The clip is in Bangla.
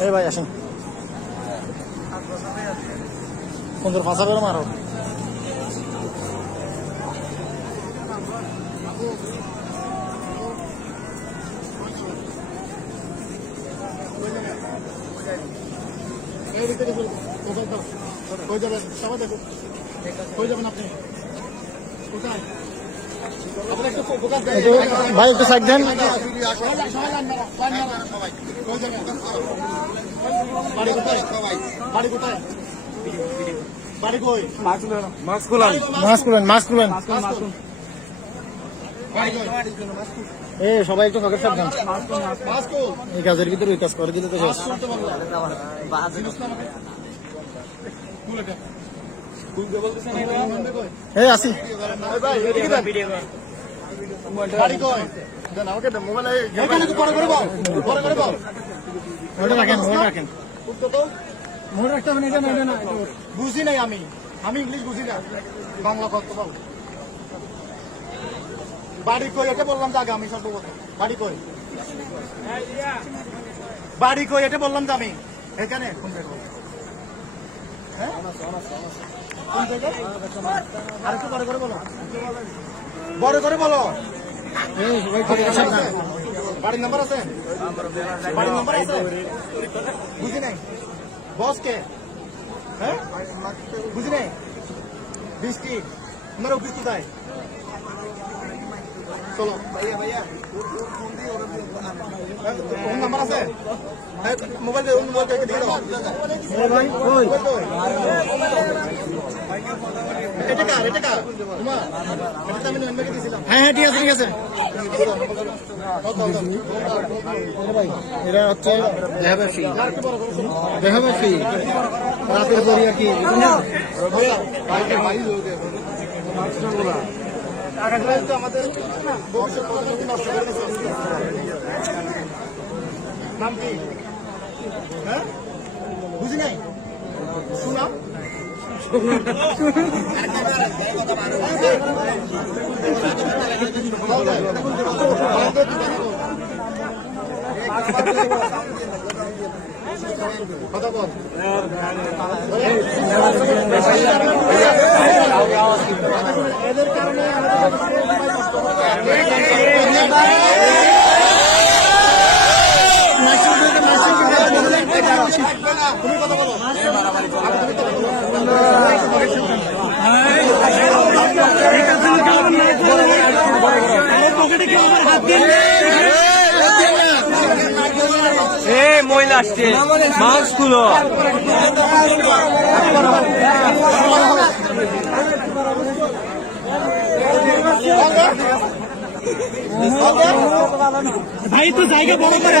এই ভাই আসেন সুন্দর ফাঁসা করে মারো যাবেন সবাই দেখো হয়ে যাবেন আপনি কোথায় ভাই একটু সাইড দেন বাড়ি কোথায় বাড়ি কোথায় বাড়ি কই মাস্ক খুলেন এ সবাই একটু কাগজ সাবধান এই কাজের ভিতরে ওই কাজ করে দিলে তো এই আসি বুঝি নাই আমি ইংলিশ বুঝি না বাংলা করতে পারবো বাড়ি কই এটা বললাম তো আগে আমি সর্বপ্রথম বাড়ি কই এটা বললাম তো আমি এখানে কোন জায়গায় আর একটু বড় করে বলো বাড়ির নাম্বার আছে বুঝি নাই বস কে হ্যাঁ বুঝি নাই বৃষ্টি তোমার অফিস কোথায় চলো ফোন নাম্বার আছে মোবাইল দিয়ে দাও হ্যাঁ ঠিক আছে এরা হচ্ছে দেহাবাসী রাতের পরে আর কি আমাদের নাম কি হ্যাঁ বুঝি নাই শুনা কথা বল এদের কারণে তুমি কথা বলো মহিলা আসছে মাস্ক খুলো ভাই তো জায়গা বড় করে